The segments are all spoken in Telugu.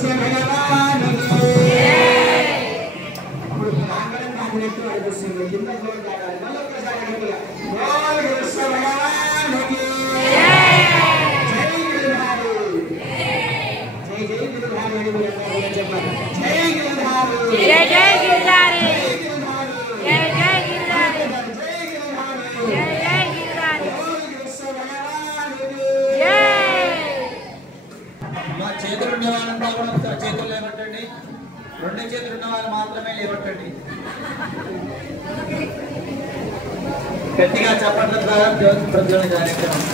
कृष्ण भगवान की ఇప్పుడు నాగరం కాకినట్టు అనిపిస్తుంది కింద ఫ్లోర్ కావాలి మళ్ళీ ఒకసారి గట్టిగా बोल कृष्ण भगवान की जय गिरधारी जय जय गिरधारी అని మీరు అందరూ చెప్పండి जय गिरधारी जय जय गिरधारी जय जय गिरधारी जय गिरधारी जय जय गिरधारी बोल कृष्ण भगवान की जय మా చేతులు ఉన్న వాళ్ళంతా కూడా చేతులు లేవట్టండి రెండు చేతులు ఉన్న వాళ్ళు మాత్రమే లేవట్టండి గట్టిగా చప్పట్ల ద్వారా జ్యోతి ప్రజ్వలన కార్యక్రమం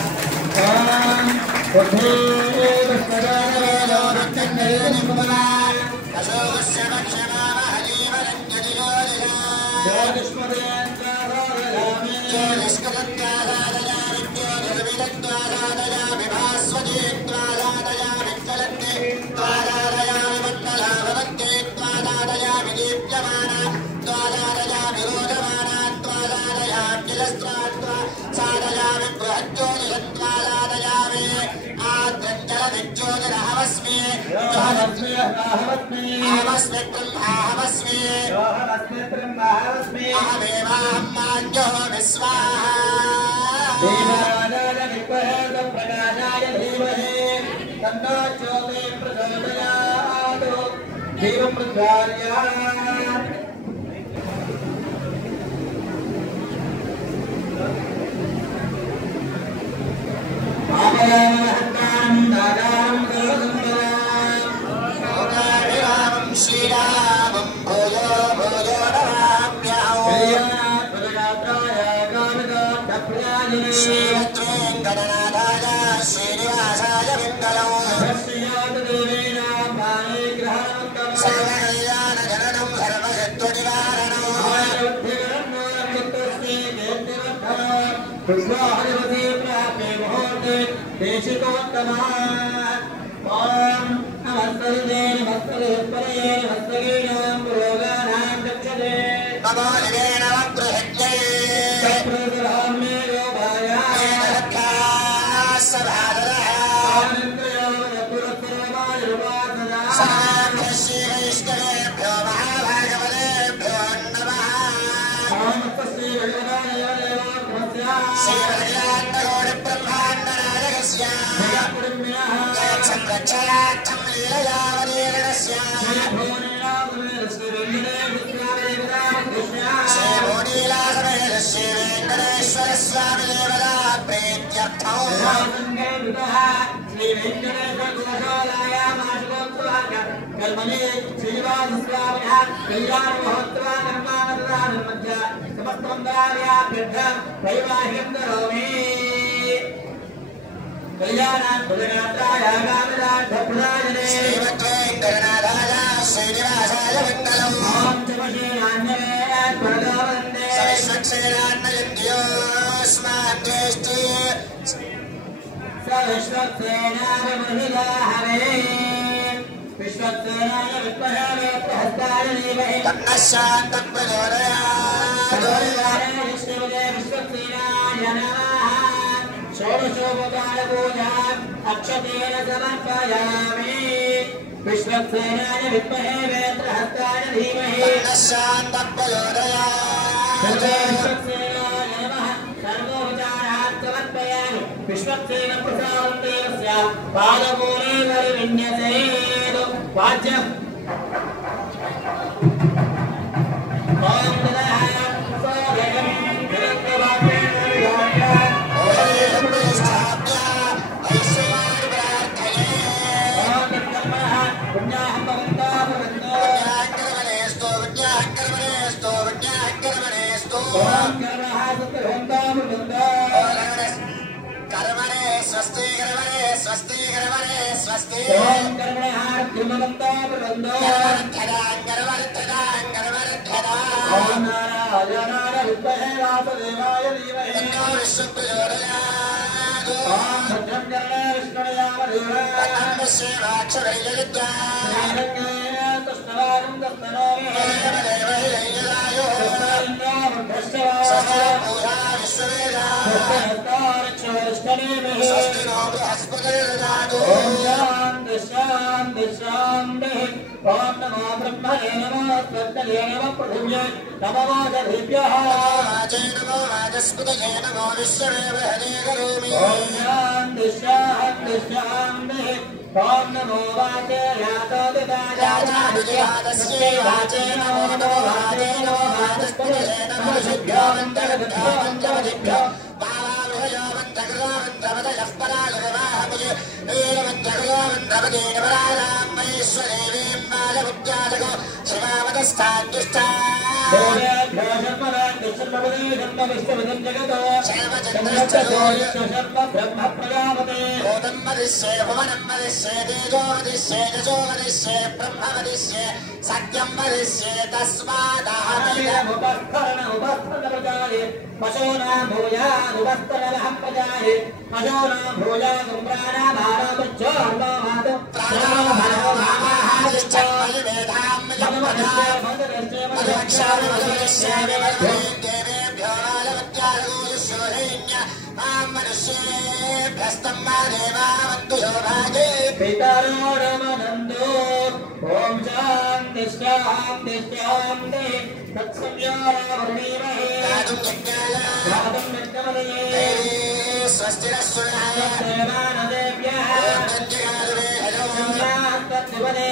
शांति शांति शांति ఓం నమో బ్రహ్మణే నమో స్వర్గలే నమో పృథివ్యే నమో దర్భ్యః రాజే నమో రాజస్పతయే నమో విశ్వదేవహరే కరోమి ఓం శాంతి శాంతి శాంతి ఓం నమో వాచే యాతో విదాయాదస్యే వాచే నమో నమో వాచే నమో వాచస్పతయే నమో శుభ్యో వందరభ్యో సత్యం వదిష్యే తస్మాదహమిదముపస్థరణముపస్థరణముపజాయే పశూనాం భూయాదుపస్థరణమహం ప్రజాయే పశూనాం భూయాదుం ప్రాణాభారముచ్చోర్ణోమాదు పితరోరమనందో ఓం శాంతి శాంతి శాంతి తత్సంయోరావృణీమహే గాతుం యజ్ఞమదయే స్వస్తిరస్వదేవానదేవ్యః తత్వదే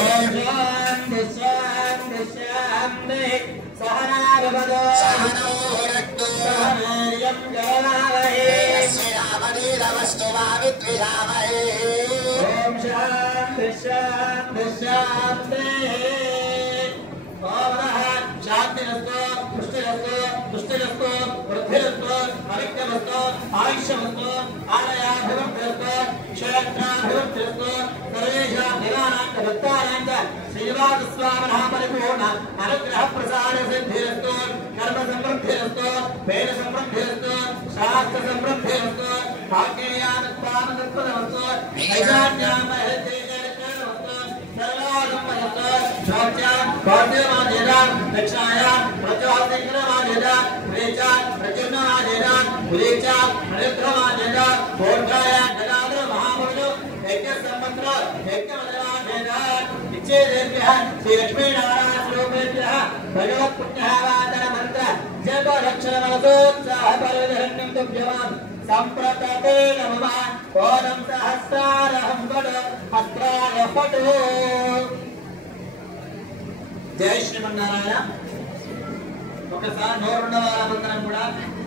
ఓం శాంతి శాంతి శాంతి సహనాభవదో సహనో భునక్తు సహనీయం జయమావహే శ్రీరామదీరవస్తు మావిద్విషావహే ఓం శాంతి శాంతి శాంతి ఓం శాంతిరస్తో పుష్టిరస్తో పుష్టిరస్తో వృద్ధిరస్తో అవిక్రమస్తో ఆయుష్యమస్తో ఆలయాభివృద్ధిరస్తో క్షేత్రాభివృద్ధిరస్తో సర్వేషాం దేవానాంచ భక్తానాంచ శ్రీనివాసస్వామినః పరిపూర్ణ అనుగ్రహ ప్రసాద సిద్ధిరస్తో కర్మ సమృద్ధిరస్తో వేద సమృద్ధిరస్తో శాస్త్ర సమృద్ధిరస్తో భాగ్యేయానుత్పాదనత్వరస్తో ఐశాన్యామహేతేజరస్తో సర్వాగమయస్తో శౌచ్యాం పాద్యమాదేదాం దక్షిణాయాం ప్రచోదయంకరమాదేదాం ప్రేచాం ప్రచుర్ణమాదేదాం ఉదేచాం అనుగ్రహమాదేదాం కోర్గాయాం జగాద్ర మహాములు యజ్ఞ సంపత్ర యజ్ఞమదమాదేదాం ఇచ్చేదేభ్యః శ్రీలక్ష్మీనారాయణ స్వరూపేభ్యః భగవత్ పుణ్యవాదన మంత్ర జప రక్షణ మనసోత్సాహ పరిధరణ్యం తుభ్యమాన్ సంప్రతతే నమః ఓం సహస్రారహం వద హస్త్రాయ పటు జై శ్రీమన్నారాయణ. ఒకసారి నోరున్న వారందరం కూడా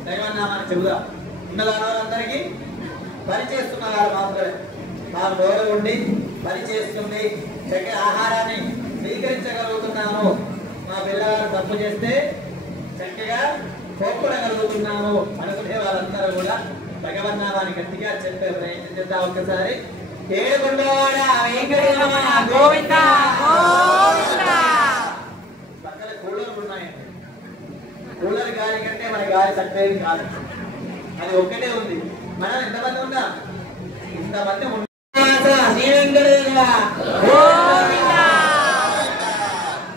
దైవనామాన్ని చెబుదాం. ఉన్న వారందరికీ పనిచేస్తున్న వారు మాత్రమే మాకు నోరు ఉండి పనిచేస్తుంది, చక్కగా ఆహారాన్ని స్వీకరించగలుగుతున్నాము, మా పిల్లవారు తప్పు చేస్తే చక్కగా కోప్పడగలుగుతున్నాము అనుకునే వాళ్ళందరూ కూడా భగవన్నామాన్ని గట్టిగా చెప్పే ప్రయత్నం చేద్దాం. ఒక్కసారి ఏడుకొండవాడా వెంకటరమణ గోవింద గోవింద. పక్కన కూలర్లు ఉన్నాయండి. కూలర్ గాలి కంటే మన గాలి చక్కగా కాదు, అది ఒక్కటే ఉంది. మనం ఎంతమంది ఉన్నా ఇంతమంది ఉన్నా శ్రీ వెంకటేశ్వర గోవింద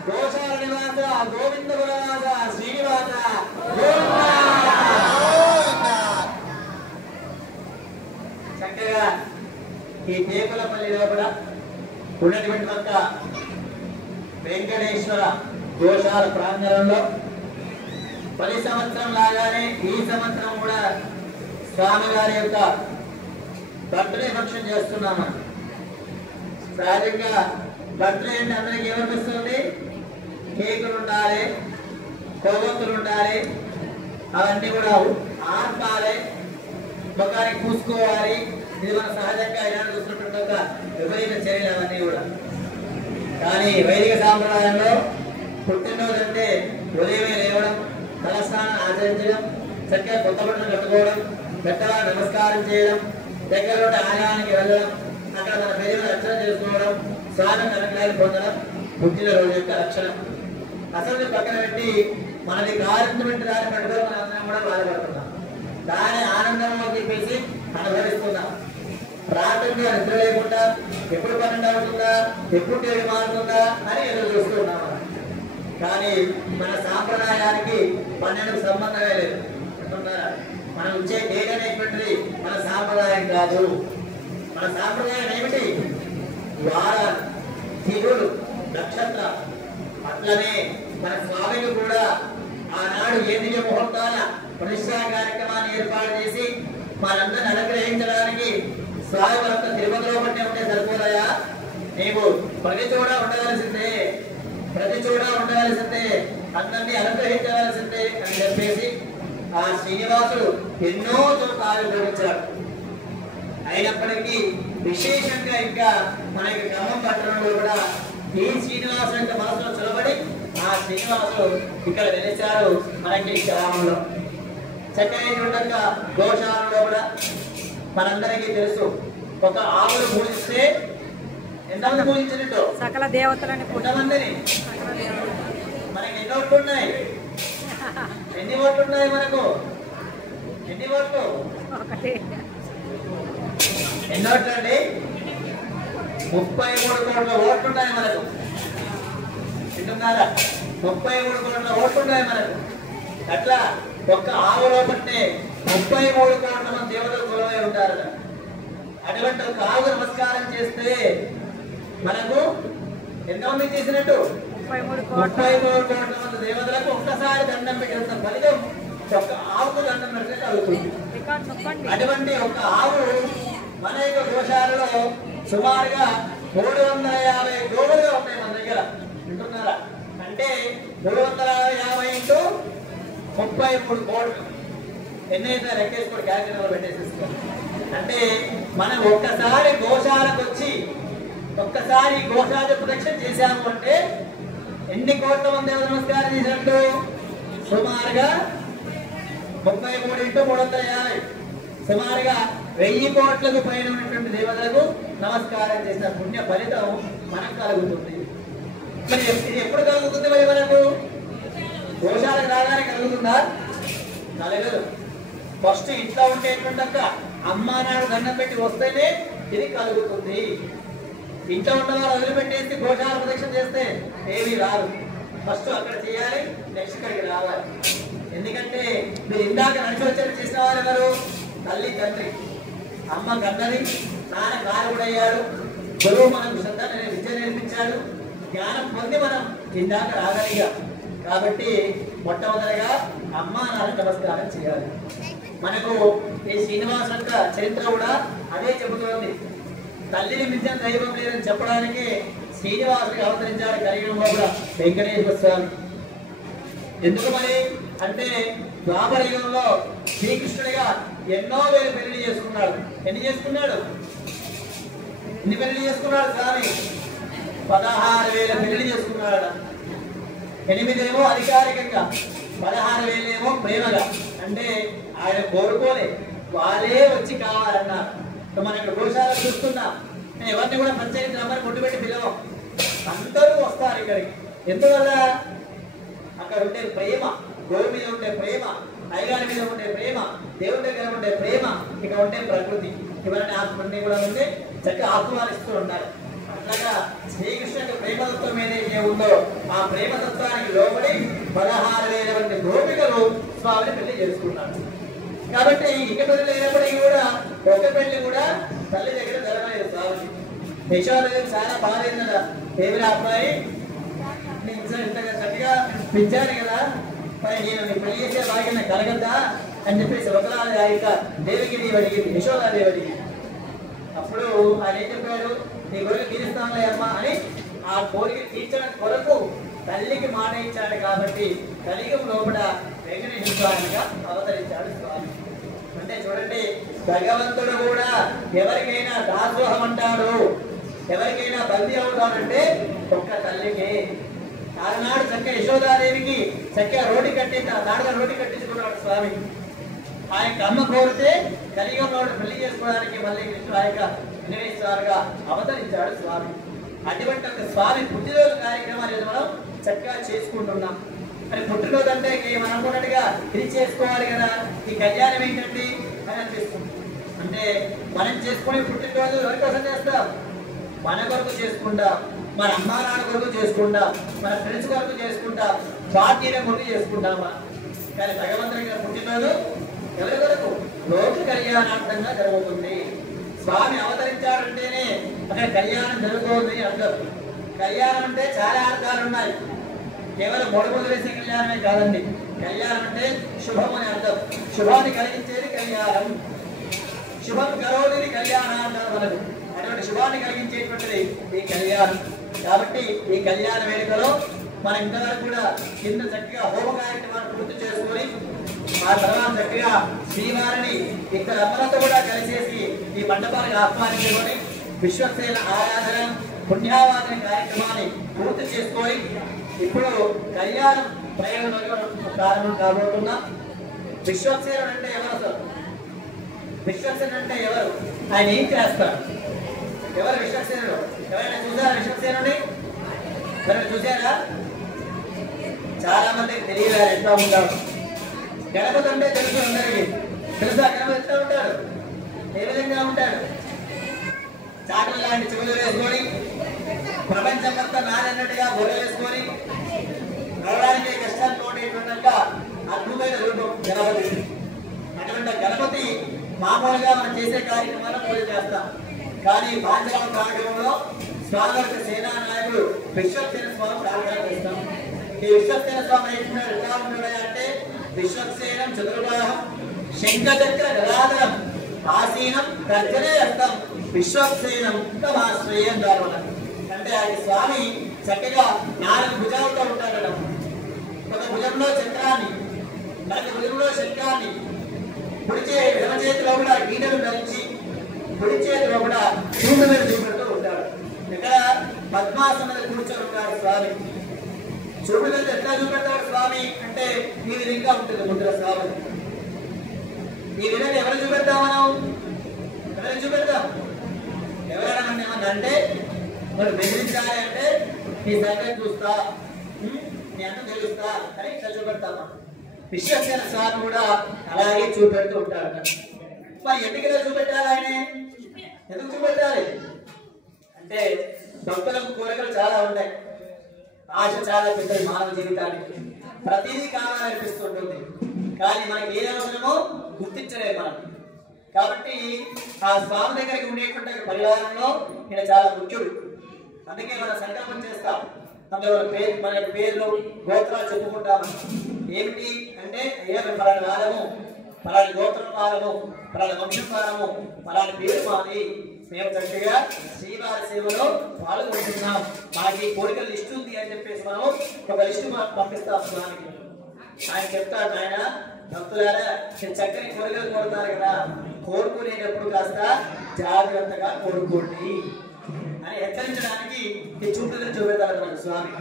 గోశాల నివాస గోవిందపురవాస శ్రీనివాస చక్కగా ఈ దేకులపల్లి లోపల ఉన్నటువంటి ఒక వెంకటేశ్వర గోశాల ప్రాంగణంలో ప్రతి సంవత్సరం లాగానే ఈ సంవత్సరం కూడా స్వామివారి యొక్క బర్త్డే ఫంక్షన్ చేస్తున్నాము. సహజంగా బర్త్డే అంటే అందరికి ఏమనిపిస్తుంది? కేకులు ఉండాలి, కొవ్వొత్తులు ఉండాలి, అవన్నీ కూడా ఆర్పాలి, ముఖానికి పూసుకోవాలి. ఇది మన సహజంగా ఇలా చూసినటువంటి ఒక విపరీత చర్యలు అవన్నీ కూడా. కానీ వైదిక సాంప్రదాయంలో పుట్టినరోజు అంటే ఉదయమే లేవడం, తలస్నానం ఆచరించడం, చక్కగా కొత్త బట్టలు కట్టుకోవడం, పెద్దవాళ్ళు నమస్కారం చేయడం, దగ్గర నుండి ఆలయానికి వెళ్ళడం, అక్కడ మన పెద్దలు రక్షణ చేసుకోవడం, స్వామి అనుగ్రహాలు పొందడం పుట్టినరోజు యొక్క లక్షణం. అసలు పక్కన పెట్టి మనది కావాల్సినటువంటి దాన్ని పట్టుకొని మన అందరం కూడా బాధపడుతున్నాం. దాని ఆనందం అని చెప్పేసి అనుభవిస్తున్నాం. రాత్రి నిద్ర లేకుండా ఎప్పుడు 12 అవుతుందా, ఎప్పుడు 7 మారుతుందా అని ఎదురు చూస్తున్నాం. కానీ మన సాంప్రదాయానికి 12కు సంబంధమే లేదు అంటున్నారా? మనం ఇచ్చే డేట్ అనేటువంటిది మన సాంప్రదాయం కాదు. మన సాంప్రదాయం ఏమిటి? వారాలు, తిథులు, నక్షత్రాలు. అట్లనే మన స్వామికి కూడా ఆనాడు 8 ముహూర్తాల ప్రతిష్టా కార్యక్రమాన్ని ఏర్పాటు చేసి మనందరిని అనుగ్రహించడానికి స్వామి వరకు తిరుపతిలో పట్టే ఉంటే సరిపోతాయా? నీవు ప్రతి చోట ఉండవలసిందే, ప్రతి చోట ఉండవలసిందే, అందరినీ అనుగ్రహించవలసిందే అని చెప్పేసి ఆ శ్రీనివాసుడు ఎన్నో చోట్ల ఆవిర్భవించాడు. అయినప్పటికీ విశేషంగా ఇంకా మన యొక్క క్రమం పట్టణంలో కూడా ఈ శ్రీనివాసుడు యొక్క మనసులో చొరబడి ఆ శ్రీనివాసుడు ఇక్కడ వెలిచారు. మనకి గ్రామంలో చక్కగా గోశాలలో కూడా మనందరికీ తెలుసు, ఒక ఆవులు పూజిస్తే ఎంతమంది పూజించినట్టు సకల దేవతలని ఎంతమందిని. మనకి ఎన్ని ఓట్లు ఉన్నాయి? ఎన్ని ఓట్లు ఉన్నాయి మనకు? ఎన్ని ఓట్లు? ఎన్ని ఓట్లు అండి? 33 కోట్ల ఓట్లు ఉన్నాయి మనకు. వింటున్నారా? 33 కోట్ల ఓట్లు ఉన్నాయి మనకు. అట్లా ఒక్క ఆవులో పట్టే 33 కోట్ల మంది దేవతలు కొలువై ఉంటారట. అటువంటి ఒక ఆవు నమస్కారం చేస్తే మనకు ఎంతమంది చేసినట్టు? 33 కోట్ల మంది దేవతలకు ఒక్కసారి దండం పెట్టినంత ఫలితం ఒక్క ఆవుకు దండం పెడితే కలుగుతుంది. అటువంటి ఒక ఆవు మన యొక్క గోశాలలో సుమారుగా 350 గోవులుగా ఉన్నాయి మన దగ్గర. వింటున్నారా? అంటే 350 ఇంటూ 33 కోట్లు. ఎన్నైతే లెక్కేసుకోండి, క్యాల్కులేటర్ పెట్టేసేసుకోండి. అంటే మనం ఒక్కసారి గోశాలకు వచ్చి ఒక్కసారి గోశాల ప్రదక్షిణ చేశాము అంటే ఎన్ని కోట్ల మంది నమస్కారం చేసినట్టు? సుమారుగా 33 ఇంటూ 350, సుమారుగా 1000 కోట్లకు పైన ఉన్నటువంటి దేవతలకు నమస్కారం చేసిన పుణ్య ఫలితం మనకు కలుగుతుంది. మరి ఇది ఎప్పుడు కలుగుతుంది? మరి మనకు గోశాలకు రాగానే కలుగుతుందా? కలగదు. ఫస్ట్ ఇంట్లో ఉండేటువంటి అమ్మా నాన్న దండం పెట్టి వస్తేనే ఇది కలుగుతుంది. ఇంట్లో ఉన్న వాళ్ళు వదిలిపెట్టేసి గోశాల ప్రదక్షిణ చేస్తే ఏమీ రాదు. ఫస్ట్ అక్కడ చేయాలి, నెక్స్ట్ ఇక్కడికి రావాలి. ఎందుకంటే మీరు ఇందాక నడిచి వచ్చేది చేసిన వారు ఎవరు? తల్లి తండ్రి. అమ్మ కన్నది, నాన్న కారుడయ్యాడు, గురువు మనకు శ్రద్ధ విద్య నేర్పించాడు, జ్ఞానం పొంది మనం ఇందాక రాగలిగా. కాబట్టి మొట్టమొదటిగా అమ్మా నాన్న నమస్కారం చేయాలి. మనకు ఈ శ్రీనివాస యొక్క చరిత్ర కూడా అదే చెబుతోంది. తల్లిని మించిన దైవం లేదని చెప్పడానికి శ్రీనివాసుడికి అవతరించాడు కలియుగంలో కూడా వెంకటేశ్వర స్వామి. ఎందుకు మరి అంటే ద్వాపర యుగంలో శ్రీకృష్ణుడిగా ఎన్నో వేలు పెళ్లి చేసుకున్నాడు. ఎన్ని చేసుకున్నాడు? ఎన్ని పెళ్లి చేసుకున్నాడు స్వామి? 16,000 పెళ్లి చేసుకున్నాడు. 8 ఏమో అధికారికంగా, 16,000 ఏమో ప్రేమగా. అంటే ఆయన కోరుకోలే, వాళ్ళే వచ్చి కావాలన్నారు. మనం ఇక్కడ గోశాల చూస్తున్నాం, నేను ఎవరిని కూడా ప్రత్యేకించి రమ్మని ముట్టు పెట్టి పిలవం, అందరూ వస్తారు ఇక్కడికి. ఎందువల్ల? అక్కడ ఉండే ప్రేమ, గోవు మీద ఉండే ప్రేమ, అయ్యగారి మీద ఉండే ప్రేమ, దేవుడి దగ్గర ఉండే ప్రేమ, ఇక ఉండే ప్రకృతి, ఇవన్నీ ఆత్మని కూడా ఉంటే చక్కగా ఆహ్వానిస్తూ ఉంటారు. అట్లాగా శ్రీకృష్ణుడి ప్రేమతత్వం ఏదైతే ఉందో ఆ ప్రేమతత్వానికి లోబడి 16,000 మంది గోపికలు స్వామిని పెళ్లి చేసుకున్నారు. కాబట్టి ఇక పెళ్లి లేనప్పటికీ కూడా ఒక పెళ్లి కూడా తల్లి దగ్గర జరగలేదు స్వామి. యశోదేవి చాలా బాధైందట. దేవుని అబ్బాయి ఇంతగా చక్కగా పెంచాను కదా, మరి నేను నీ పెళ్లి చేసే భాగ్యం కలగద్దా అని చెప్పేసి ఒకలాది ఆయన దేవికి అడిగింది, యశోదాదేవి అడిగింది. అప్పుడు ఆయన ఏం చెప్పాడు? నీ కోరిక తీరుస్తానులే అమ్మా అని ఆ కోరిక తీర్చడం కొరకు తల్లికి మాట ఇచ్చాడు. కాబట్టి కలియుగం లోపల వెంకటేశ్వర స్వామిగా అవతరించాడు స్వామి. అంటే చూడండి, భగవంతుడు కూడా ఎవరికైనా దాసోహం అంటాడు, ఎవరికైనా బందీ అవుతాడంటే ఒక్క తల్లికి. ఆనాడు చక్క యశోదాదేవికి చక్క రోడ్డు తాడుగా రోడ్డు కట్టించుకున్నాడు స్వామి. ఆ యొక్క అమ్మ కోరితే కలియుగంలో పెళ్లి చేసుకోవడానికి మళ్ళీ కృష్ణుడు ఆ యొక్క వినయేశ్వరుగా అవతరించాడు స్వామి. అటువంటి ఒక స్వామి పుట్టినరోజు కార్యక్రమాలు మనం చక్కగా చేసుకుంటున్నాం. మరి పుట్టినరోజు అంటే మనం అనుకున్నట్టుగా ఇది చేసుకోవాలి కదా, ఈ కళ్యాణం ఏంటండి అని అనిపిస్తుంది. అంటే మనం చేసుకునే పుట్టినరోజు ఎవరి కోసం చేస్తాం? మన కొరకు చేసుకుంటాం, మన అమ్మా నాన్న కొరకు చేసుకుంటాం, మన ఫ్రెండ్స్ కొరకు చేసుకుంటాం, పార్టీల కొరకు చేసుకుంటామా? కానీ భగవంతుడి గారి పుట్టినరోజు ఎవరి కొరకు? లోక కళ్యాణార్థంగా జరుగుతుంది. స్వామి అవతరించాడంటేనే అక్కడ కళ్యాణం జరుగుతోంది అర్థం. కళ్యాణం అంటే చాలా అర్థాలు ఉన్నాయి. కేవలం మొడములు వేసే కళ్యాణమే కాదండి. కళ్యాణం అంటే శుభం అని అర్థం. శుభాన్ని కలిగించేది కళ్యాణం. శుభం కరోని కళ్యాణం అంటారు మనకు. అటువంటి శుభాన్ని కలిగించేటువంటిది ఈ కళ్యాణం. కాబట్టి ఈ కళ్యాణ వేడుకలో మనం ఇంతవరకు కూడా కింద చక్కగా హోమ కార్యక్రమాన్ని పూర్తి చేసుకొని ఆ తర్వాత చక్కగా శ్రీవారిని ఇద్దరు అమ్మలతో కూడా కలిసేసి ఈ మండపానికి ఆహ్వానించుకొని విశ్వసేన ఆరాధన పుణ్యావాదన కార్యక్రమాన్ని పూర్తి చేసుకొని ఇప్పుడు కళ్యాణం ప్రారంభం కాబోతున్నా. విశ్వసేనుడు అంటే ఎవరు అసలు? విశ్వసేనుడు అంటే ఎవరు? ఆయన ఏం చేస్తారు? ఎవరు విశ్వసేనుడు? ఎవరైనా చూసారా విశ్వసేనుడిని? ఎవరైనా చూసారా? చాలా మందికి తెలియదు ఎట్లా ఉంటాడు. గణపతి అంటే తెలుసు అందరికీ. తెలుసా గణపతి ఎట్లా ఉంటాడు? ఏ విధంగా ఉంటాడు? చాటలు లాంటి చెవులు వేసుకొని ప్రపంచం మొత్తం నానన్నట్టుగా బొర్ర వేసుకొని నడవడానికి కష్టాలు ఉండేటువంటి అద్భుతమైన రూపం గణపతి. అటువంటి గణపతి మామూలుగా మనం చేసే కార్యక్రమాలను పూజ చేస్తాం. కానీ పాంచరామ కార్యక్రమంలో స్వామివారి సేనా నాయకుడు విశ్వసేన స్వామి ప్రార్థన చేస్తాం. ఈ విశ్వసేన స్వామి ఎట్లా ఉంటాడు అంటే విశ్వసేనం చతుర్బాహం శంఖచక్ర గదాధరం ఆసీనం తర్జనే అర్థం విశ్వసేనం తమాశ్రయం దారుణ. అంటే ఆయన స్వామి చక్కగా 4 భుజాలతో ఉంటాడట. ఒక భుజంలో చక్రాన్ని, మరొక భుజంలో శంఖాన్ని, ఎడమ చేతిలో కూడా గీటలు ధరించి కుడి చేతిలో కూడా చూపు మీద చూపెడుతూ ఉంటాడు. ఇక్కడ పద్మాసనం మీద కూర్చొని ఉంటాడు స్వామి. చూపు మీద ఎట్లా చూపెడతాడు స్వామి అంటే ఈ విధంగా ఉంటుంది ముద్ర స్వామి. ఈ విధంగా ఎవరు చూపెడతాం? మనం ఎవరు చూపెడతాం? ఎవరైనా మనం ఏమన్నా అంటే మరి బెదిరించాలి అంటే నీ సంగతి చూస్తా, నీ అంత తెలుస్తా అని ఇట్లా చూపెడతాం. విశ్వసేన స్వామి కూడా అలాగే చూపెడుతూ ఉంటాడు. మరి ఎందుకు చూపెట్టాలి? ఆయనే ఎందుకు చూపెట్టాలి అంటే భక్తులకు కోరికలు చాలా ఉంటాయి. ఆశ చాలా పెద్దది మానవ జీవితానికి. ప్రతిదీ కావాలనిపిస్తుంటుంది. కానీ మనకి ఏ అవసరమో గుర్తించలేదు మనం. కాబట్టి ఆ స్వామి దగ్గరికి ఉండేటువంటి పరివారంలో ఈయన చాలా ముఖ్యుడు. అందుకే మనం సంకల్పం చేస్తాం. అందులో మన పేర్లు గోత్రాలు చెప్పుకుంటాము. ఏమిటి అంటే అయ్యా పలాని వారము, పలాని గోత్రం వారము, పలాని వంశం వారము, పలాని పేరు మాది, మేము చక్కగా శ్రీవారి సేవలో పాల్గొంటున్నాం, మాకు ఈ కోరికల లిస్టు ఉంది అని చెప్పేసి మనం ఒక లిస్టు పంపిస్తాం స్వామికి. ఆయన చెప్తాడు, ఆయన భక్తులారా మీరు చక్కని కోరికలు కోరుతారు కదా, కోరుకునేటప్పుడు కాస్త జాగ్రత్తగా కోరుకోండి అని హెచ్చరించడానికి ఈ చూపులు చూపెడతారు మన స్వామి.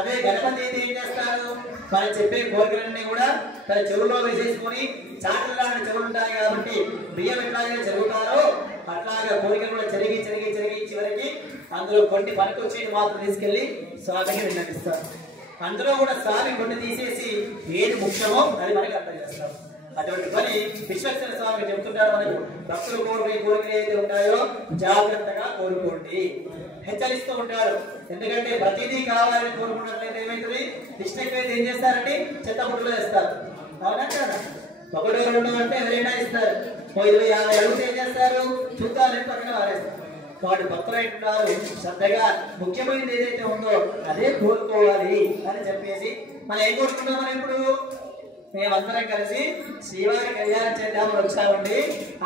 అదే గణపతి ఏం చేస్తారు? మనం చెప్పే కోరికలన్నీ కూడా తన చెవుల్లో వేసేసుకొని చాటలాంటి చెవులు ఉంటాయి కాబట్టి బియ్యం ఎట్లాగే చెరుగుతారో అట్లాగా కోరికలు కూడా చెరిగి చివరికి అందులో కొన్ని పనికొచ్చేది మాత్రం తీసుకెళ్లి స్వామికి విన్నపిస్తారు. అందులో కూడా స్వామి కొన్ని తీసేసి ఏది ముఖ్యమో అది మనకి అర్థం చేస్తారు. అటువంటి పని విశ్వసేన స్వామి చెప్తుంటారు మనకు. భక్తులు కోరుకునే కోరికలు ఏదైతే ఉంటాయో జాగ్రత్తగా కోరుకోండి హెచ్చరిస్తూ ఉంటారు. ఎందుకంటే ప్రతిదీ కావాలని కోరుకున్నట్లయితే ఏమైతుంది? ఇష్టమైతే ఏం చేస్తారంటే చెత్త బుట్టలో వేస్తారు. అవునా కదా? 1 2 అంటే ఎవరైనా ఇస్తారు. 20 50 అడిగితే ఏం చేస్తారు? చూద్దాలని పక్కన వారేస్తారు. వాడు భక్తులు అంటున్నారు శ్రద్ధగా ముఖ్యమైనది ఏదైతే ఉందో అదే కోరుకోవాలి అని చెప్పేసి మనం ఏం కోరుకుంటాం? మనం ఇప్పుడు మేమందరం కలిసి శ్రీవారి కళ్యాణం చేద్దామని వచ్చామండి.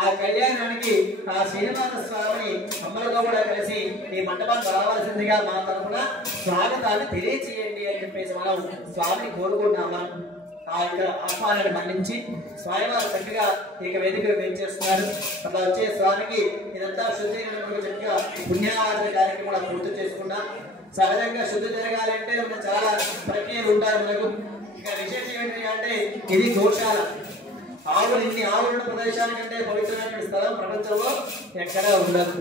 ఆ కళ్యాణానికి ఆ శ్రీనివాస స్వామిని అమ్మలతో కూడా కలిసి ఈ మండపానికి రావాల్సిందిగా మా తరఫున స్వాగతాన్ని తెలియచేయండి అని చెప్పేసి మనం స్వామిని కోరుకుంటున్నామా. ఆ యొక్క ఆహ్వానాన్ని మన్నించి స్వామివారు చక్కగా ఇక వేదిక వేయించేస్తున్నారు. అట్లా వచ్చే స్వామికి ఇదంతా శుద్ధి చక్కగా పుణ్యావాసన కార్యక్రమం కూడా పూర్తి చేసుకున్నాం. సహజంగా శుద్ధి జరగాలంటే చాలా ప్రక్రియలు ఉంటాయి మనకు. ఇక విశేషం ఏంటి అంటే ఇది గోశాల. ఇన్ని ఆవులున్న ప్రదేశానికంటే పవిత్రమైన స్థలం ప్రపంచంలో ఎక్కడా ఉండదు.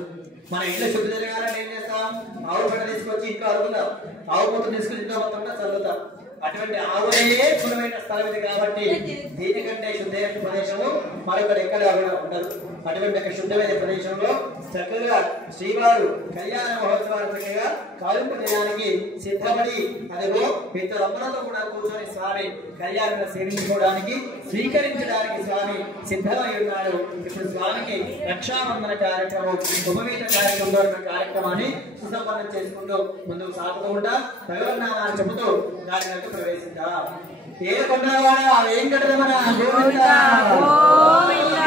మన ఇంట్లో శుద్ధి జరగాలంటే ఏం చేస్తాం? ఆవు పంట తీసుకొచ్చి ఇంట్లో అడుగుతాం, ఆవు మూత తీసుకొచ్చి ఇంట్లో మొత్తం చల్లుతాం. అటువంటి ఆవులే శుద్ధమైన స్థలం ఇది కాబట్టి దీనికంటే శుద్ధమైన ప్రదేశము మరొకటి ఎక్కడ కూడా ఉండదు. అటువంటి ఒక శుద్ధమైన ప్రదేశంలో చక్కగా శ్రీవారు కళ్యాణ మహోత్సవాలు చక్కగా కాలింపు చేయడానికి సిద్ధపడి అదిగో పితృలందరితో కూడా కూర్చొని స్వామి కళ్యాణం సేవించుకోవడానికి స్వీకరించడానికి స్వామి సిద్ధమై ఉన్నాడు. ఇప్పుడు స్వామికి రక్షాబంధన కార్యక్రమం ఉపవీత కార్యక్రమాన్ని సుసంపన్నం చేసుకుంటూ ముందుకు సాగుతూ ఉంటా భగవన్నామాన్ని చెబుతూ దానిలోకి ప్రవేశిద్దాం. ఏ కొండవాడ వెంకటరమణ గోవింద గోవింద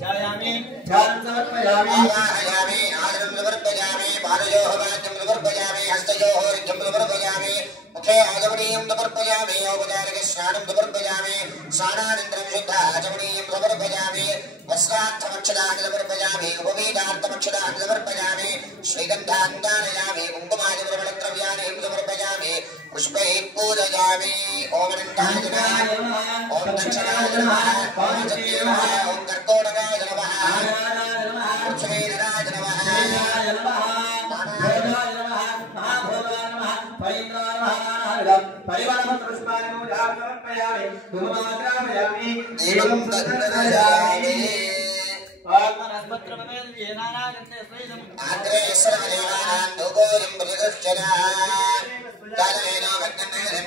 जायामि ध्यानं समर्पयामि आवाहयामि आदरं समर्पयामि पादयोः वाद्यं समर्पयामि हस्तयोः ऋद्धं समर्पयामि मुखे आचमनीयं समर्पयामि औपचारिकस्नानं समर्पयामि स्नानानन्तरं शुद्धाचमनीयं समर्पयामि वस्त्रार्थमक्षदानि समर्पयामि उपवीतार्थमक्षदानि समर्पयामि श्रीगन्धान् दानयामि कुङ्कुमादिप्रबलद्रव्याणि समर्पयामि पुष्पैः पूजयामि ओम अनन्ताय नमः ओम दक्षिणाय नमः ओम जगते नमः ओम कर्कोटकाय नमः उत्सवेदनाय नमः भोगाय नमः महाभोगाय नमः परिन्द्राय नमः परिवारमपुष्पाणि समर्पयामि धूममाग्रामयामि एवं तद्दर्शयामि आग्रे सर्वदेवानां लोकोऽयं बलिदक्षिणा कालेनो भक्तमेनं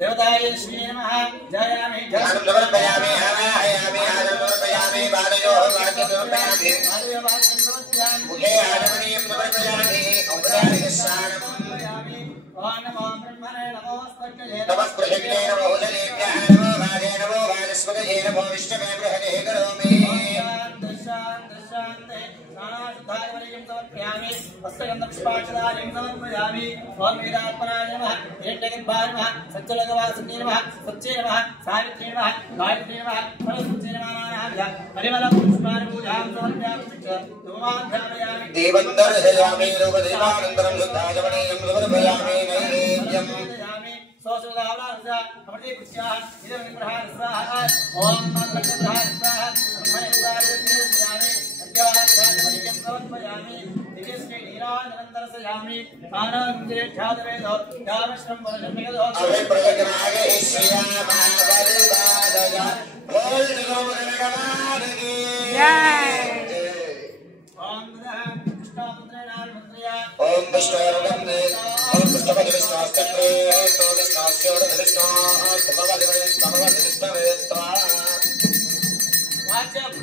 देवताय श्री नमः जयामि ध्यानं समर्पयामि आवाहयामि आदरं समर्पयामि पादयोः वाद्यं समर्पयामि मुखे आचमनीयं समर्पयामि औपचारिकस्नानं ఓం నమో బ్రహ్మణే నమో స్పర్శే नमः प्रजग्ने नमो जलेभ्यः नमो गाजे नमो गाजस्पतये नमो विष्णवे बृहदे करोमि शान्ति नानाशुद्धागमनीयं समर्पयामि हस्तगन्धं पुष्पाक्षदायं समर्पयामि ओम वेदात्मनाय नमः हिरण्यगर्भाय नमः सच्चलगवासिन्ये नमः सच्चे नमः सावित्र्ये नमः गायत्र्ये नमः सरस्वत्यै नमः नानाविध परिमलं पुष्पाणि पूजां समर्पयामि धूमाध्यापयामि देवं दर्शयामि रूपदेवानन्तरं शुद्धागमनीयं समर्पयामि नैवेद्यम् सोसुदावलारसा अमृते पुष्याः इदं विग्रहाः स्वाहा ओम मंगलग्रहाः स्वाहा ब्रह्मणेन्द्रायते पूजामि अद्याध्यात्मनिकं समर्पयामि दिव्यश्री नीराजनन्दरसयामि आनन्दे ध्यादवेदो यामश्रम वरजन्मेदो अभिप्रजग्नागे श्यामावल्बादय बोल गोवर्धनगमानगी ओम कृष्णामन्त्रेणामन्त्र्या ओम विष्णुर्वन्दे ओम विष्णुपदे विष्णुस्तत्रे तो विष्णुस्योर्धविष्णु भगवते विष्णुवेत्वा वाच्यम्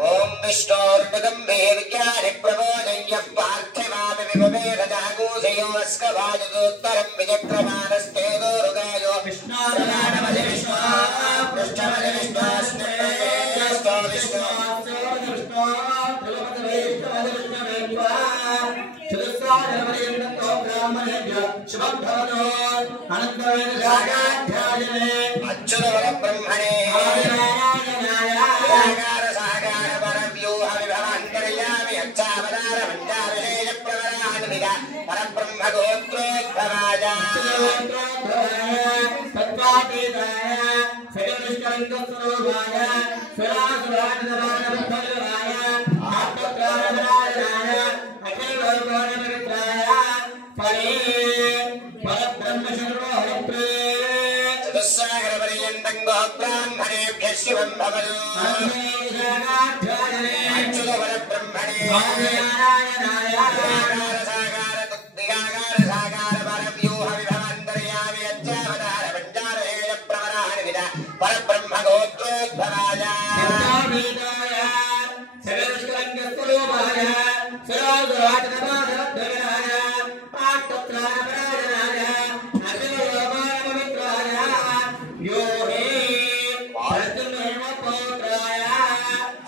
ओम विष्णुर्पदम्बे विज्ञानि प्रबोधय्य पार्थिवामि विभवेरजागूषयोस्कभाजदोत्तरं विचक्रमानस्ते दोरुगायो विष्णुर्नामधि विष्णु पृष्ठमधि विष्णुस्ते विष्णु विष्णु अच्युतवर ब्रह्मणे साकार साकार परव्यूह विभवान्तर्यामि अच्छावतार मञ्जाविशेष प्रवरान्वित परब्रह्म गोत्रोद्भवाय तत्त्वातीताय सगलनिष्कलङ्कस्वरूपाय सुरासुरानन्दवानवल्लभाय आत्मत्राणपरायणाय अखिललोकपवित्राय परे परब्रह्मशर्वो हरिप्रे चतुस्सागरपर्यन्तं गोब्राह्मणेभ्यः शिवं भवतु अच्युतवर ब्रह्मणे परब्रह्म गोत्रोद्भवाय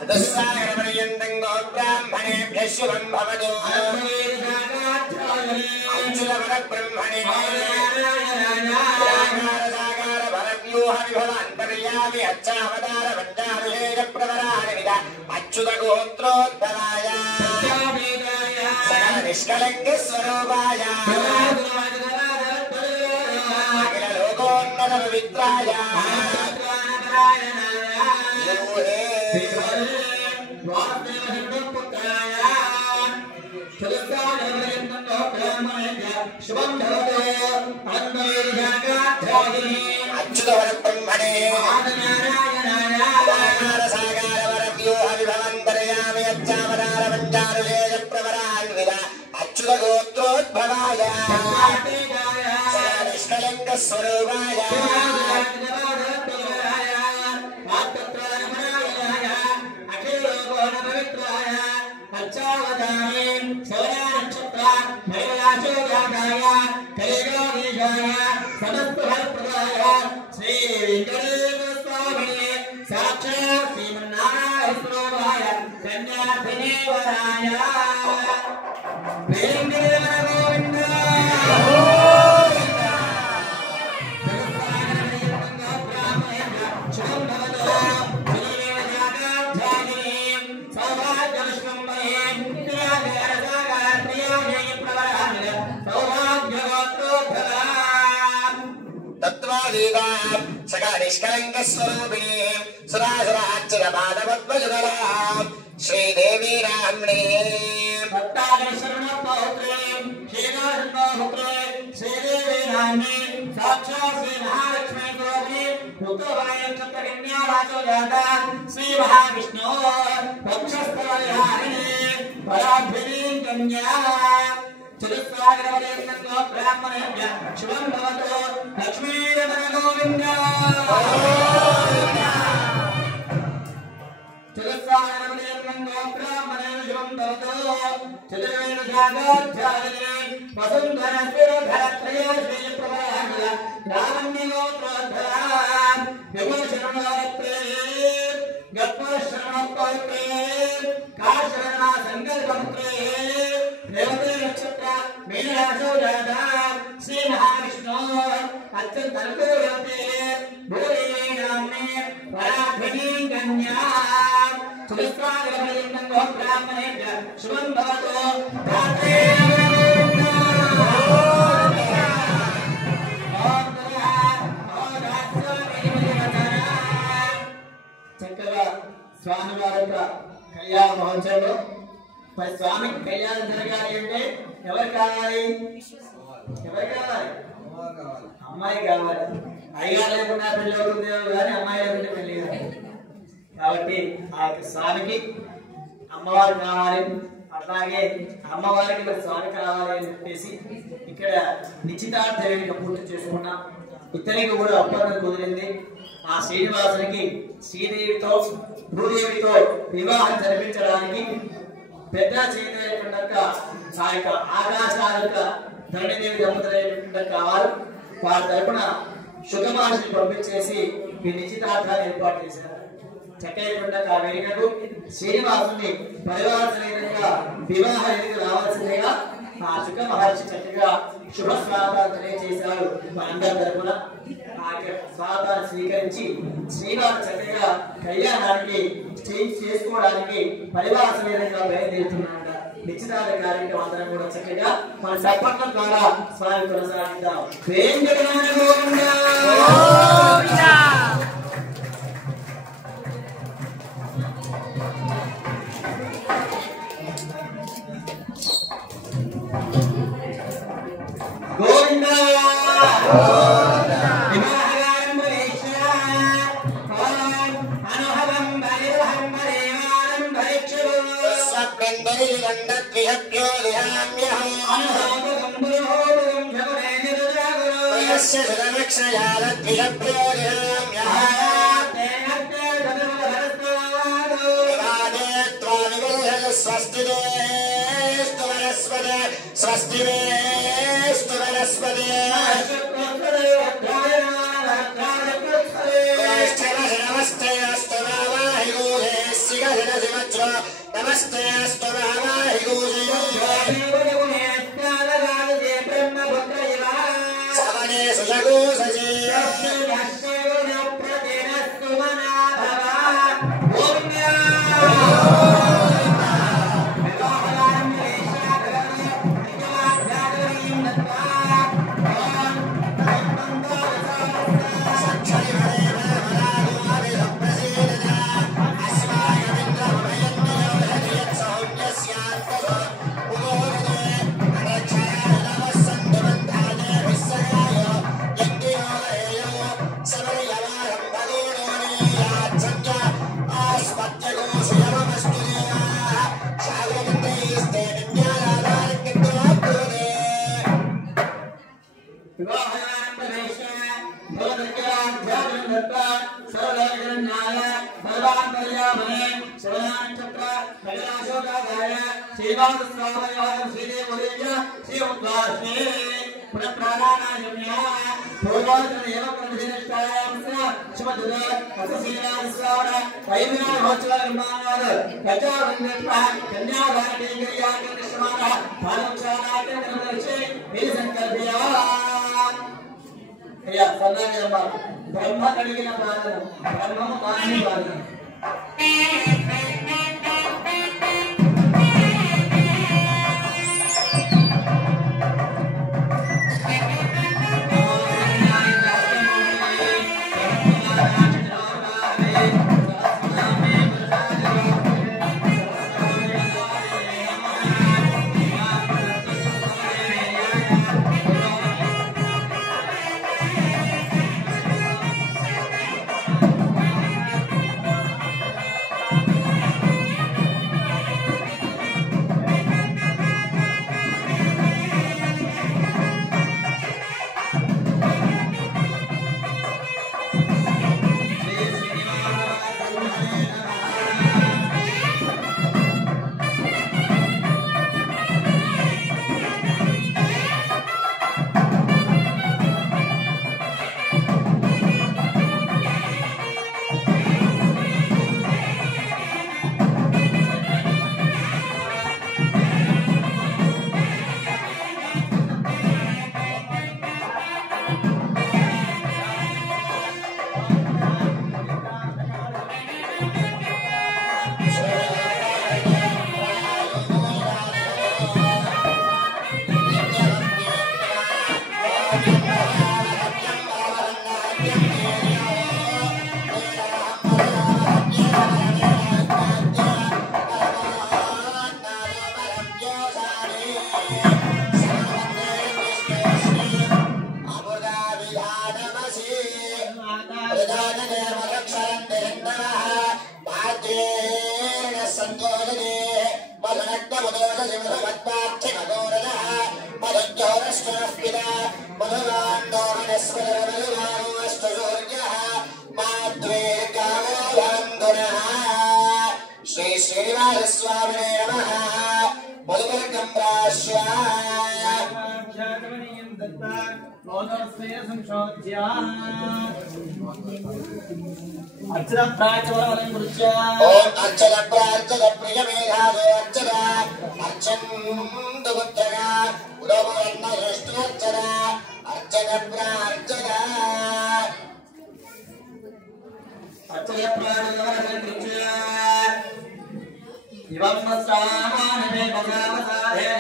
चतुस्सागरपर्यन्तं गोब्राह्मणेभ्यः शिवं भवतु अच्युतवर ब्रह्मणे विभवान्तर्यामि अच्छावतार मञ्जाविशेष प्रवरान्वित अच्युत गोत्रोद्भवाय सकलनिष्कलङ्क स्वरूपाय अखिल लोकोन्नत पवित्राय अच्युतवर ब्रह्मणे सागारवरव्यूह विभवन्तर्यामि अच्छावतार मञ्जाविशेष प्रवरान्वित अच्युत गोत्रोद्भवाय सकलनिष्कलङ्क स्वरूपाय सकल निष्कलंक स्वरूपिणी सुरासुराच्युतपादपद्मजुगलां श्रीदेवी नाम्ने श्रीदेवी नाम्ने साक्षात् श्री महालक्ष्मी स्वरूपिणी श्री महाविष्णु वक्षस्थलधारिणी पराभ्यनी कन्या चतुस्सागरवरेण्यो ब्राह्मणेभ्य शुभं भवतु लक्ष्मीरमण गोविन्द चतुस्सागरवरेण्यो ब्राह्मणेभ्य शुभं भवतु चतुर्वेदजागोध्यायिने वसुन्धरस्थिरधरत्रयो श्रीप्रभयामिल लावण्यगोत्रोद्धरा विभूषणोत्रे गत्वशरणोत्रे काशरणा संकल्पमुत्रे रेवती नक्षत्र मीनराशौ जाता श्री महाविष्णु अत्यंत अनुकूलते भूदेवी नाम्ने पराभ्यनी कन्या चतुस्सागरवरेण्यो ब्राह्मणेभ्य शुभं भवतु धात्रे చక్కగా స్వామివారి యొక్క కళ్యాణ మహోత్సవంలో మరి స్వామి కళ్యాణం జరగాలి అంటే ఎవరు కావాలి? అమ్మాయి కావాలి. అయ్యగారు లేకుండా పెళ్లి అవుతుందేమో కానీ అమ్మాయి లేకుండా పెళ్లి కాదు. కాబట్టి ఆ యొక్క స్వామికి అమ్మవారు కావాలి, అట్లాగే అమ్మవారికి మరి స్వామి కావాలి అని చెప్పేసి ఇక్కడ నిశ్చితార్థ వేదిక పూర్తి చేసుకున్నాం. ఇతనికి కూడా ఒప్పందం కుదిరింది. ఆ శ్రీనివాసునికి శ్రీదేవితో భూదేవితో వివాహం జరిపించడానికి పెద్ద చేయలేకుండా ఆ యొక్క ఆకాశాల యొక్క ధరణిదేవి దంపతులు కావాలి. వారి తరపున శుభమాషిని పంపించేసి ఈ నిశ్చితార్థాన్ని ఏర్పాటు చేశారు. చక్కగా ఆ వేదికకు శ్రీనివాసుని పరివార సమేతంగా వివాహ వేదిక రావాల్సిందిగా ఆ శుక మహర్షి చక్కగా శుభ స్వాగతాలు తెలియజేశారు. మనందరి తరపున ఆ యొక్క స్వాగతాన్ని స్వీకరించి శ్రీనివాసు చక్కగా కళ్యాణానికి చేసుకోవడానికి పరివార సమేతంగా బయలుదేరుతున్నాడు. నిశ్చితార్థ కార్యక్రమం అందరం కూడా చక్కగా మన సర్పంచం ద్వారా స్వామి కొనసాగిద్దాం. नमस्ते ब्रह्म कड़गिन ब्रह्म श्री श्रीनिवास स्वामिने नमः मधुवर्गं प्राश्या अक्षर प्राचवरं गुरुच्या ओम अक्षर प्राचल प्रियमेधादो अक्षर अर्चन्तु पुत्रगा उदवन्न दृष्टु अक्षर अर्चन प्राचल अक्षर प्राचवरं गुरुच्या इवं मस्तामाने भगवताहे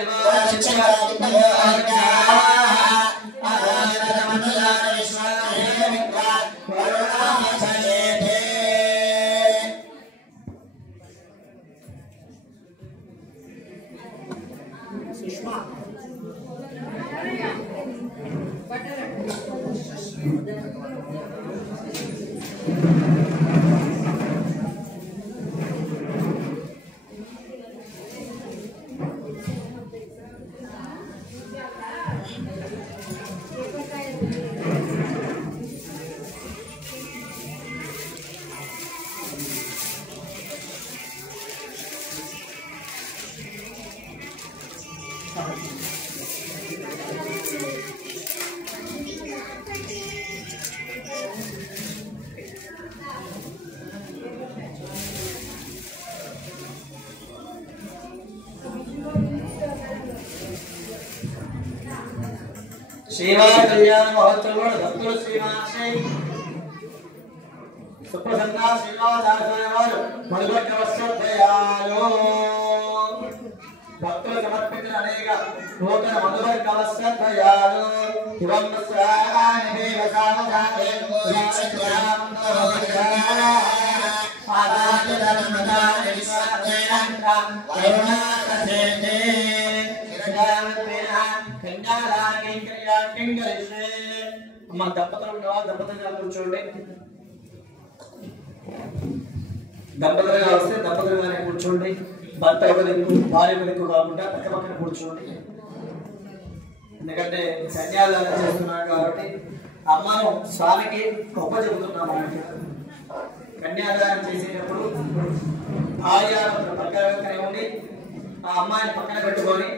श्रीवास कल्याण महोत्सव भक्तों श्रीवासे सुप्रसन्ना श्रीवास आचार्य मधुवर्ग वस्त्रधयालो भक्तों समर्पित अनेक नूतन मधुवर्ग वस्त्रधयालो इवं स्वाहानि देवसावधाने विश्वराम आदानमदानि विश्वदेनं वरुणाकथेते అమ్మ దంపతులు దంపతులుగా కూర్చోండి. దంపతులుగా వస్తే దంపతులుగానే కూర్చోండి. భర్త ఒక దిక్కు భార్య ఒక దిక్కు కాకుండా పక్క పక్కన కూర్చోండి. ఎందుకంటే కన్యాదానం చేస్తున్నాం కాబట్టి అమ్మను స్వామికి గొప్ప చెబుతున్నాము. కన్యాదానం చేసేటప్పుడు భార్య పక్కనే ఉండి ఆ అమ్మాయిని పక్కన పెట్టుకొని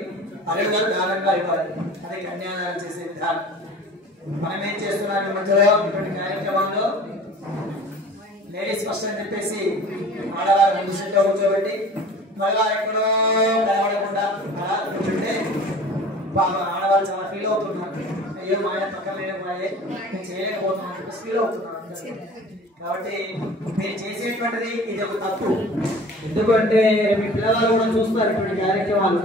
అడుగుగా దానంగా ఇవ్వాలి. అదే కన్యాదానం చేసే విధానం. మనం ఏం చేస్తున్నాం మధ్యలో ఇటువంటి కార్యక్రమంలో లేడీస్ ఫస్ట్ అని చెప్పేసి ఆడవారు ముందు సెట్లో కూర్చోబెట్టి మగవారు ఎక్కడో కనబడకుండా అలా కూర్చుంటే ఆడవాళ్ళు చాలా ఫీల్ అవుతున్నారు. అయ్యో మా ఆయన పక్కన లేకపోయే నేను చేయలేకపోతున్నాను చెప్పేసి ఫీల్ అవుతున్నాను. కాబట్టి మీరు చేసేటువంటిది ఇది ఒక తప్పు. ఎందుకంటే మీ పిల్లలు కూడా చూస్తారు ఇటువంటి కార్యక్రమాలు.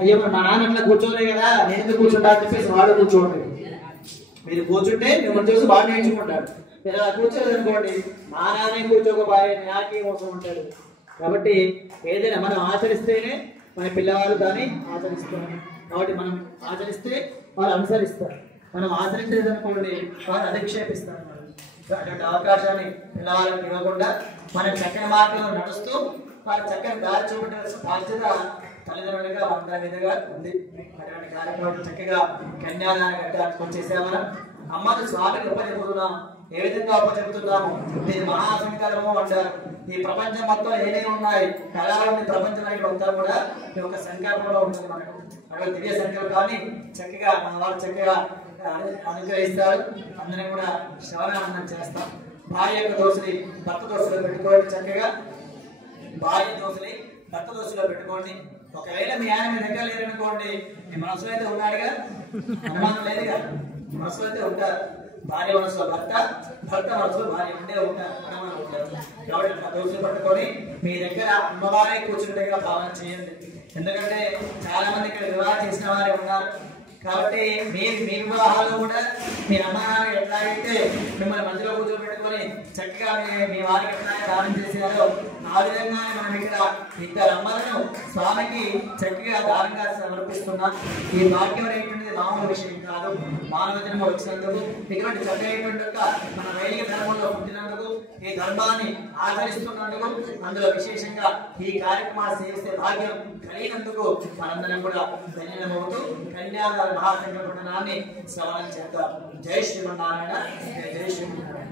అయ్యో మా నాన్న అట్లా కూర్చోలే కదా నేను ఎందుకు కూర్చుంటా అని చెప్పేసి వాడు కూర్చోండి. మీరు కూర్చుంటే మిమ్మల్ని చూసి బాగా నేర్చుకుంటాడు. మీరు అలా కూర్చోలేదు అనుకోండి మా నాన్న కూర్చోకపోయే నాకేం అవసరం ఉంటాడు. కాబట్టి ఏదైనా మనం ఆచరిస్తేనే మన పిల్లవాళ్ళు దాన్ని ఆచరిస్తారు. కాబట్టి మనం ఆచరిస్తే వాళ్ళు అనుసరిస్తారు. మనం ఆచరించలేదు అనుకోండి వాళ్ళు అధిక్షేపిస్తారు. అటువంటి అవకాశాన్ని పిల్లవాళ్ళకి ఇవ్వకుండా మనం చక్కని మార్గంలో నడుస్తూ వారి చక్కని దారి చూపెట్టాల్సిన బాధ్యత తల్లిదండ్రులుగా వంద విధంగా ఉంది. అటువంటి కార్యక్రమం చక్కగా కన్యాదాన ఘట్టానికి వచ్చేసామని అమ్మకు స్వామికి ఉపజెపుతున్నాం. ఏ విధంగా ఉపజెపుతున్నాము? దీని మహాసంకల్పము అంటారు. ఈ ప్రపంచం మొత్తం ఏమేమి ఉన్నాయి కళాలని ప్రపంచంలో అంతా కూడా ఈ యొక్క సంకల్పంలో ఉంటుంది. మనకు అక్కడ దివ్య సంకల్పాన్ని చక్కగా మన వాళ్ళు చక్కగా అనుగ్రహిస్తారు. అందరం కూడా శ్రవణానందం చేస్తాం. భార్య యొక్క దోషుని భర్త దోషులో పెట్టుకోండి. చక్కగా భార్య దోషుని భర్త దోషులో పెట్టుకోండి. ఒకవేళ మీ ఆయన మీ దగ్గర లేరనుకోండి మీ మనసులో అయితే ఉన్నాడుగా, అనుమానం లేదుగా. మనసులో అయితే ఉంటారు. భార్య మనసులో భర్త, భర్త మనసులో భార్య ఉండే ఉంటారు, అనుమానం ఉంటారు. కాబట్టి దోషులు పట్టుకొని మీ దగ్గర అమ్మవారే కూర్చున్నట్టుగా భావన చేయండి. ఎందుకంటే చాలా మంది ఇక్కడ వివాహం చేసిన వారే ఉన్నారు, కాబట్టి మీ వివాహాలు కూడా మీ అమ్మ నాన్న ఎట్లాగైతే మిమ్మల్ని మధ్యలో కూర్చోబెట్టుకొని చక్కగా మీ వారికి ఎట్లా దానం చేశారో ఆ విధంగానే మనం ఇక్కడ ఇద్దరు అమ్మలను స్వామికి చక్కగా దానంగా సమర్పిస్తున్నాం. ఈ భాగ్యం అనేటువంటిది మామూలు విషయం కాదు. మానవ జన్మ వచ్చినందుకు ఇటువంటి చక్కైనటువంటి మన వైదిక ధర్మంలో పుట్టినందుకు ఈ ధర్మాన్ని ఆచరిస్తున్నందుకు అందులో విశేషంగా ఈ కార్యక్రమాలు చేసే భాగ్యం కలిగినందుకు మనందరం కూడా ధన్యమవుతూ కన్యాదాన మహాసంకల్పనాన్ని శ్రవణం చేద్దాం. జై శ్రీమన్నారాయణ. జై శ్రీమన్నారాయణ.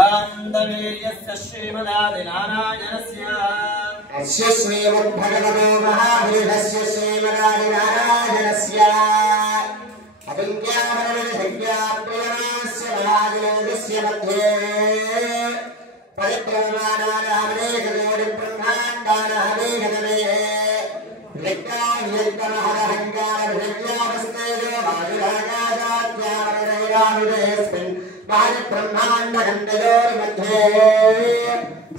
अधान्दवीर्यस्य श्रीमदादिनारायणस्य अस्य श्रीमद्भगवतो महावीरस्य श्रीमदादिनारायणस्य अचिन्त्यामरणशक्त्याप्रियमानस्य महाविनोदस्य मध्ये परिप्रमाणानामनेककोटिब्रह्माण्डानामनेकतमे विरक्ताभिरक्तमहरहङ्कारभिरक्त्यावस्तेजो वायुरागादात्यामरैरामिदेऽस्मिन् ब्रह्माण्डखण्डयोर्मध्ये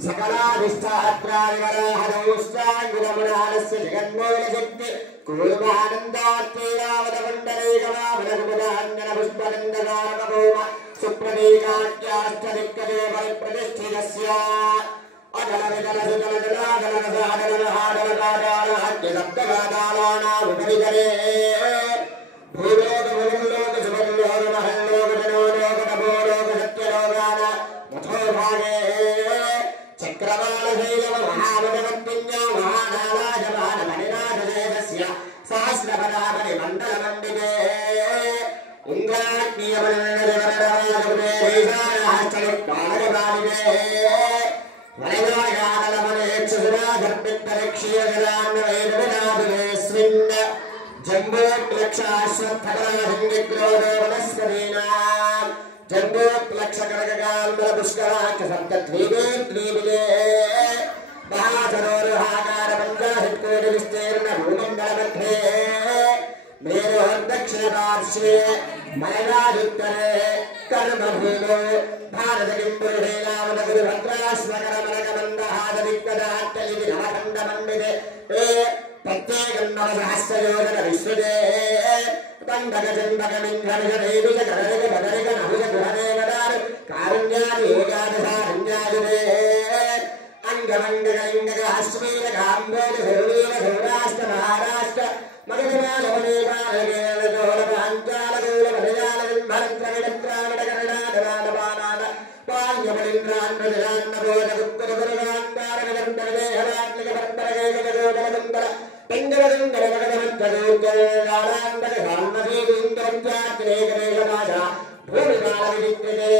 सकलादिष्टात्रादिवराहरौष्टाङ्गुरमणालस्य जगन्मूलशक्ति कूर्मानन्दात्मीरावतमण्डलेकवामनकुपदाञ्जनपुष्पनन्दकारकभूम सुप्रतीकाख्याष्टदिक्कजे परिप्रतिष्ठितस्य अटलवितलसुतलजलादलसहादलकादालहत्यसप्तगादालानामुपरितरे भूलोकमुलोकसुवर्लोकमहल्लोकजनोलोकतपोलोकसत्यलोकान मथोभागे चक्रवालशैलव महामदवत्पिञ्जो महानालाजमानमणिनाथदेशस्य सहस्रपदापरिमण्डलमण्डिते इन्द्राग्नियमनन्दरवरराजपुरेशानहस्तलिक्पालकपालिते वरदायानलमनेक्षुराधर्पित्तरक्षीयजलान्वैरविनाथुरेऽस्मिन् जम्बोक्लक्षाश्वत्थकलाहिन्दिग्रोधो वनस्पतीनां जम्बोक्लक्षकरककाम्बरपुष्कराख्यसप्तद्वीपे महासरोरुहाकारपञ्चाशत्कोटिविस्तीर्ण भूमण्डलमध्ये मेरोर्दक्षिणपार्श्वे मलयादुत्तरे कर्मभूमौ भारतकिम्पुरुषेलामनगुरुभद्राश्वकरमनकमन्दहाददिक्कदाट्टलिति नवखण्डमण्डिते प्रत्येकं नवसहस्रयोजन विश्वदे बन्धकचण्डकमिन्धनिषदैविषकररिकबदरिकनहुषगुहदेवदार कारुण्यादि एकादशारण्यायुरे अङ्गमण्डकलिङ्गकाश्मीरकाम्बोजसौवीरसौराष्ट्र मगधमालवनेकालगेलजोलपाञ्चालगोलमलयालविन्भरत्रविडत्राविडकरणादवादवानाद पाल्यमलिन्द्रान्वजलान्नबोधगुप्तगुरुगान्तारविदन्तरदेहरात्मिकवर्तरगेकजगोदरगुन्दर पिण्डवदुन्दरगदमन्तगोत्तरालान्दकधान्मधीन्दरत्यात्रेकदेशभाषा भूमिकालविदिक्यते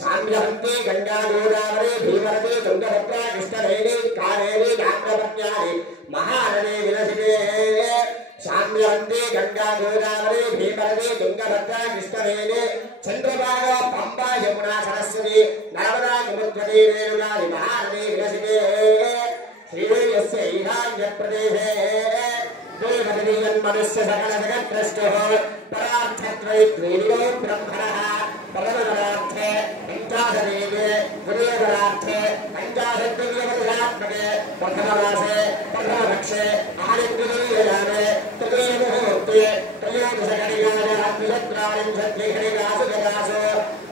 साम्यहन्ति गंगा गोदावरी भीमवती तुंगभद्रा कृष्णवेणी कावेरी गांगपत्यानि महानदी विलसिते साम्यहन्ति गंगा गोदावरी भीमवती तुंगभद्रा कृष्णवेणी चंद्रभागा पंबा यमुना सरस्वती नर्मदा गोमती रेणुकानि महानदी विलसिते श्रीयस्य ईशान्यप्रदेशे देवदनीयन्मनुष्य सकल जगत्त्रष्टुः परार्थत्रयीत्रीणो ब्रह्मणः परमपदार्थे पञ्चाशदेवे गुरुपदार्थे पञ्चाशद्दिव्यपदात्मके प्रथममासे प्रथमपक्षे आदित्यदीयजाने तृतीयमुहूर्ते त्रयोदशकणिकाः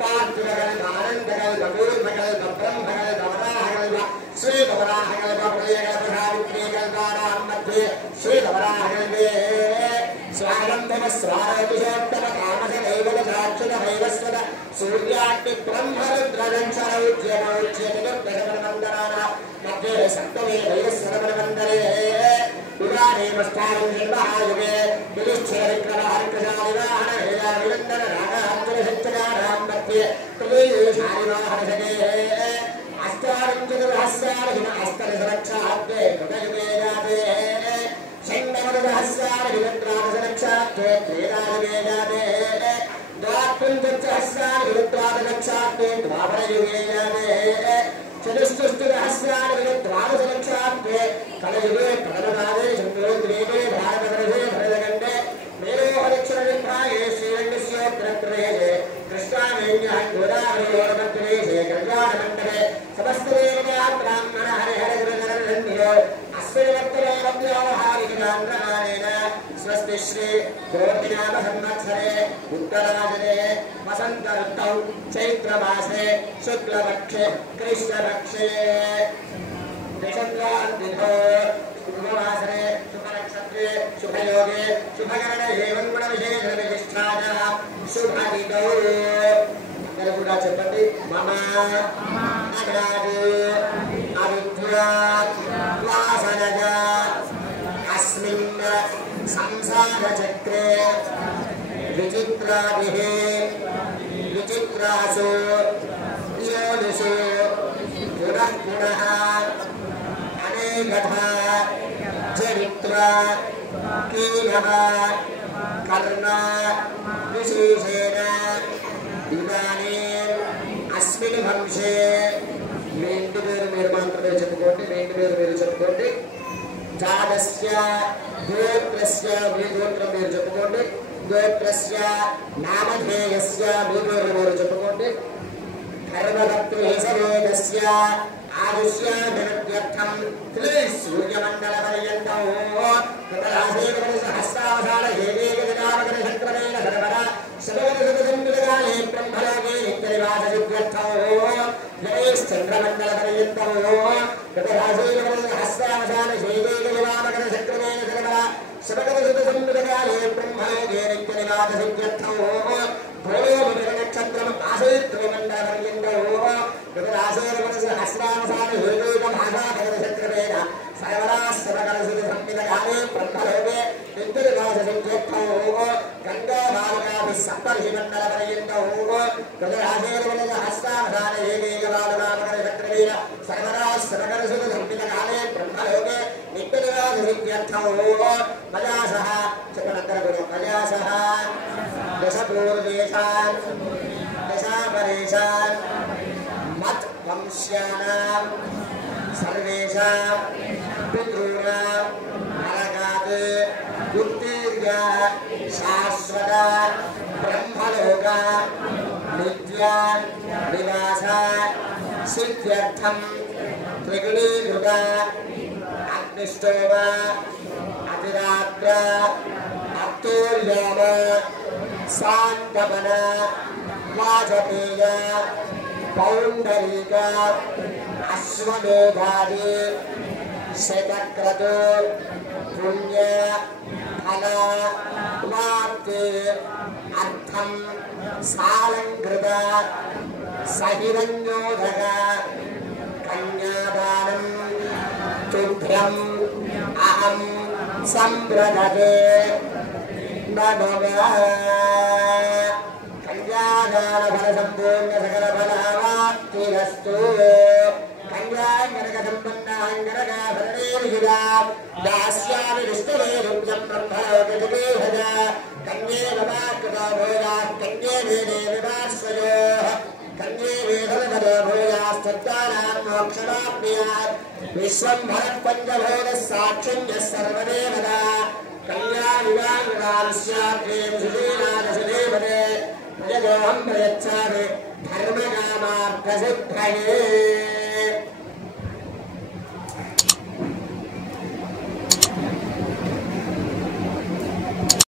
पार्थिवकल्पानन्दकल्पपूर्णकल्पब्रह्मकल्पवराहकल्प श्रीवराहकल्पप्रियकल्पसावित्रीकल्पानां मध्ये श्रीवराहकल्पे स्वानन्दमस्वारोपिषोत्तमकामसदैवलसाक्षितमैवस्वत सूर्याग्निब्रह्मरुद्रदंशरौच्यमौच्यतिरुद्रशमनमन्दराणां मध्ये सप्तमे वैवस्वरमनमन्दरे पुराणेमस्थानं निर्महायुगे विलिच्छेविक्रमहर्कशालिवाहनहेलाविनन्दनरागान्तरसच्चकारां मध्ये त्रिवेशालिवाहनसगे अष्टाविंशतिसहस्रार्जुन अष्टदशलक्षाब्दे कृतयुगे जाते षण्णवदशसहस्रार्जुनद्वादशलक्षाब्दे त्रेधायुगे जाते द्वात्रिंशत्सहस्रार्जुनद्वादशलक्षाब्दे द्वापरयुगे जाते चतुष्टुष्टसहस्रार्जुनद्वादशलक्षाब्दे कलयुगे प्रथमपादे शङ्करोद्रेके भारतवर्षे भरतखण्डे मेरोहदक्षिणदिग्भागे श्रीरङ्गस्योत्तरप्रदेशे कृष्णावेण्यः गोदावरीयोर्मध्ये कल्याणमण्डले व्यावहारिकदान्द्रकालेन स्वस्ति श्री क्रोधिनाम संवत्सरे उत्तरायणे वसंत ऋतौ चैत्रमासे शुक्लपक्षे कृष्णपक्षे दशन्द्रान्तिथो शुभवासरे शुभनक्षत्रे शुभयोगे शुभकरणे एवं गुणविशेषविशिष्टायाः शुभतिथौ అందరూ కూడా చెప్పండి మమ అగ్రాది అవిద్య వాసనగ అస్మిన్ సంసార చక్రే విచిత్రాభిః విచిత్రాసు యోనిషు పునః పునః అనేకథా చరిత్ర కీలః కర్ణ విశేషేణ ఇదానీం అస్మిన్ వంశే మీ ఇంటి పేరు మీరు మాత్రమే చెప్పుకోండి మీ ఇంటి పేరు మీరు చెప్పుకోండి జాతస్య గోత్రస్య మీ గోత్రం మీరు చెప్పుకోండి గోత్రస్య నామధేయస్య మీ పేరు మీరు చెప్పుకోండి కర్మకర్తృసవేదస్య ఆదిశ్య నిరుద్యర్థం సూర్యమండల పర్యంతం హస్తావసాన హేదేకనామకర శక్రమేణ సర్వద శతవరశతసంవిదకాలే బ్రహ్మలోకే నిత్యనివాససిద్ధ్యర్థం జయేశ్చంద్రమండల పర్యంతం హస్తావసాన హేదేకనామకర శక్రమేణ సర్వద శతవరశతసంవిదకాలే బ్రహ్మలోకే నిత్యనివాససిద్ధ్యర్థం నక్షత్రం ఆశయత్వమండల పర్యంతం హస్తావసాన హేదేకమాసాకర శక్రమేణ సర్వరాశ్రమకరసిద్ధ సంవిదకాలే బ్రహ్మలోకే నిత్యనివాససిద్ధ్యర్థం గంగా బాలకాభి సప్తర్షిమండల పర్యంతం హస్తావసాన హేదేకమాసాకర శక్రమేణ సర్వరాశ్రమకరసిద్ధ సంవిదకాలే బ్రహ్మలోకే నిత్యనివాససిద్ధ్యర్థం మయా సహ చెప్పనందరూ కూడా మయా సహ దశపూర్వేషాన్ దశాపరేషాన్ మత్ వంశ్యానాం సర్వేషాం పితॄణాం నరకాత్ ఉత్తీర్య శాశ్వత బ్రహ్మలోక నిత్య నివాస సిద్ధ్యర్థం త్రిగుణీకృత అగ్నిష్టోమ అతిరాత్ర అత్తోర్యామ శాంతపన వాజపేయ పౌండరీక అశ్వమేధాది శతక్రతు పుణ్య ఫల వాప్తి అర్థం సాలంకృత సహిరంజోధక కన్యాదానం తుభ్యం అహం సంప్రదతే కన్యాదాన ఫల సంపూర్ణ సకల ఫలవాప్తిరస్తు కన్యాగనక సంపన్నాంగనగా ఫలనేర్హిదా దాస్యామి నిష్టరే రుద్రం బ్రహ్మలోకజతే హజ కన్యే నమాకృతా భోజా కన్యే వేదే వివాస్వయోః కన్యే వేదనదో భోజాస్తత్తానాం మోక్షమాప్నుయాత్ విశ్వంభరత్ పంచభూత సాక్షిం యః సర్వదేవతా కళ్యాణివాంగరాశ్యాదేవదే యదోహం ప్రయచ్చామి ధర్మకామార్థసిద్ధయే